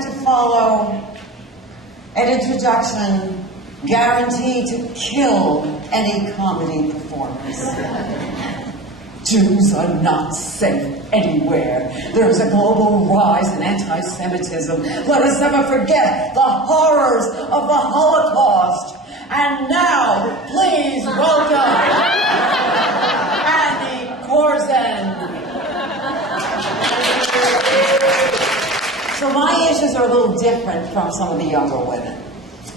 had to follow an introduction guaranteed to kill any comedy performers. Jews are not safe anywhere. There is a global rise in anti-Semitism. Let us never forget the horrors of the Holocaust. And now, please welcome Andy Korzen. So my issues are a little different from some of the younger women.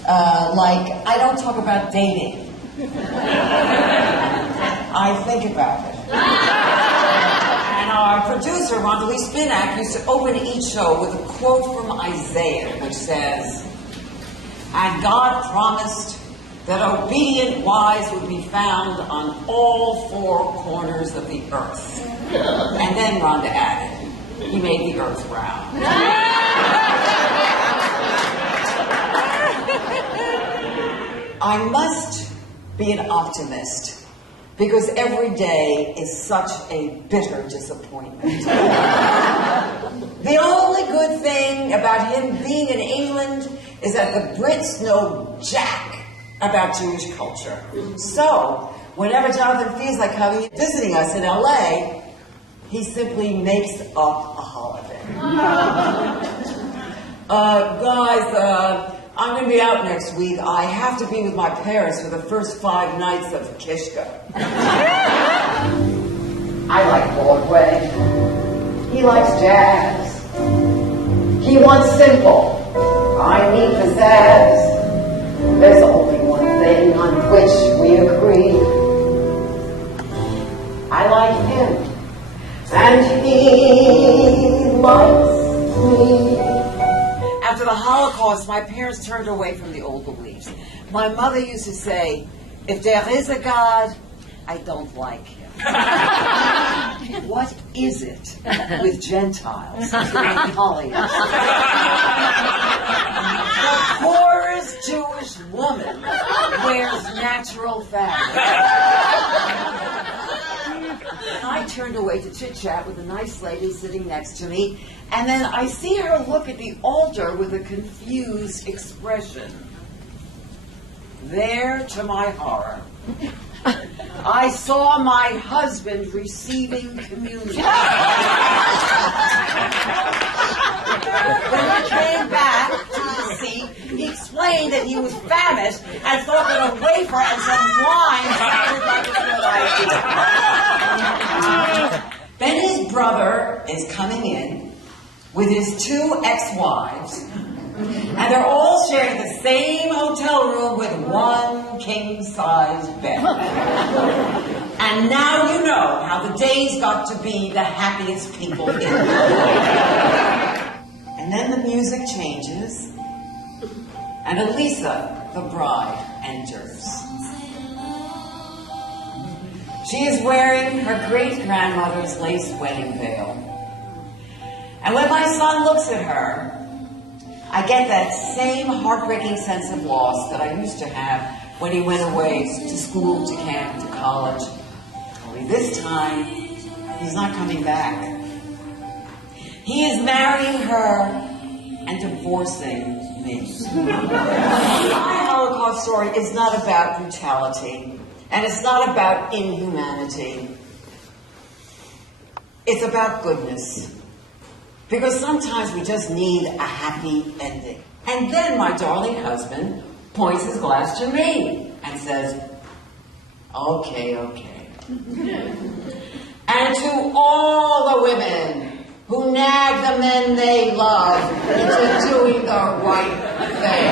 Like, I don't talk about dating. I think about it. And our producer, Rondalee Spinack, used to open each show with a quote from Isaiah, which says, "And God promised that obedient wives would be found on all four corners of the earth." And then Rhonda added, "He made the earth round." I must be an optimist, because every day is such a bitter disappointment. The only good thing about him being in England is that the Brits know jack about Jewish culture. So, whenever Jonathan feels like coming and visiting us in LA, he simply makes up a holiday. Guys, I'm going to be out next week. I have to be with my parents for the first 5 nights of Kishka. I like Broadway. He likes jazz. He wants simple. I need pizzazz. There's only one thing on which we agree. I like him. And he likes me. After the Holocaust, my parents turned away from the old beliefs. My mother used to say, "If there is a God, I don't like him." What is it with Gentiles and polyists? The poorest Jewish woman wears natural fabric. I turned away to chit-chat with a nice lady sitting next to me, and then I see her look at the altar with a confused expression. There, to my horror, I saw my husband receiving communion. When he came back to the seat, he explained that he was famished and thought that a wafer and some wine sounded like a good idea. Then his brother is coming in with his 2 ex-wives, and they're all sharing the same hotel room with 1 king-size bed. And now you know how the days got to be the happiest people in the world. And then the music changes, and Elisa, the bride, enters. She is wearing her great-grandmother's lace wedding veil. And when my son looks at her, I get that same heartbreaking sense of loss that I used to have when he went away to school, to camp, to college. Only this time, he's not coming back. He is marrying her and divorcing me. My Holocaust story is not about brutality, and it's not about inhumanity. It's about goodness. Because sometimes we just need a happy ending. And then my darling husband points his glass to me and says, "Okay, okay." And to all the women who nag the men they love into doing the right thing,